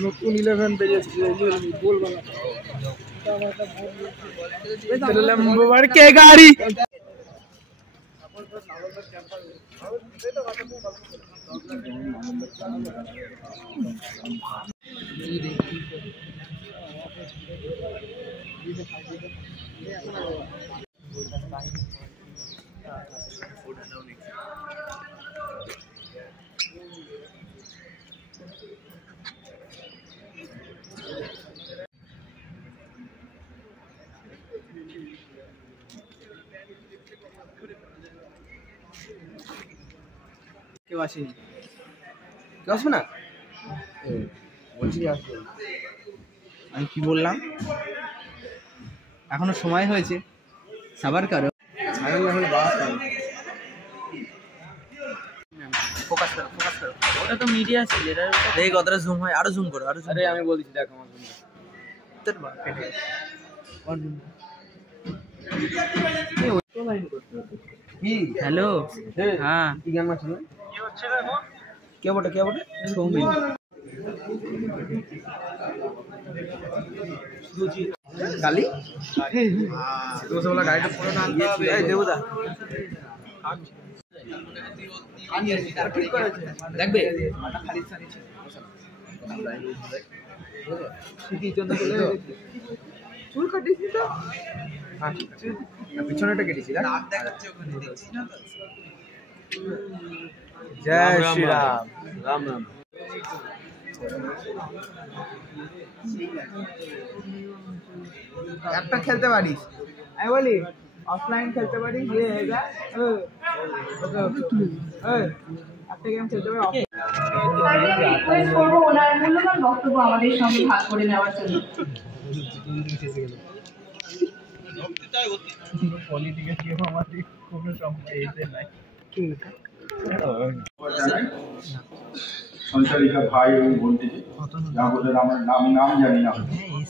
নতুন 11 বেরিয়েছে বলবো না কে গাড়ি কেউ আসেনি কেউ আসবে না বলছি আমি কি বললাম এখনো সময় হয়েছে সাবার কারো ফোকাস করো ওটা তো মিডিয়া ছিল এই কতটা জুম হয় আরো জুম করো আরো আরে আমি বলছি দেখ আমার হ্যালো হ্যাঁ কি গান মারছিল কি হচ্ছে দেখো কে বটে সৌমিল গালি দোষ वाला গাড়িটা পুরো না এই দেবদা ঠিক করেছে দেখবে খালি সানি ছিল সিটির জন্য চলে চুল কাটিছি তো হ্যাঁ পিছনেটা কেটেছি না নাক দেখাচ্ছে ওখানে দেখছিস না জয় শ্রী রাম রাম রাম একটা খেলতে পারিস আমি বলি অফলাইন খেলতে পারিস ये हैगा একটা গেম খেলতে পারি আমি রিকোয়েস্ট করব ওনার মূল্যবান বক্তব্য আমাদের সঙ্গে ভাগ করে নেওয়ার জন্য পলিটিক্যাল গেম আমাদের কোনো সম্পর্ক নাই সঞ্চালিকা ভাই এবং বোনটিকে যাদের আমার নাম জানি না এই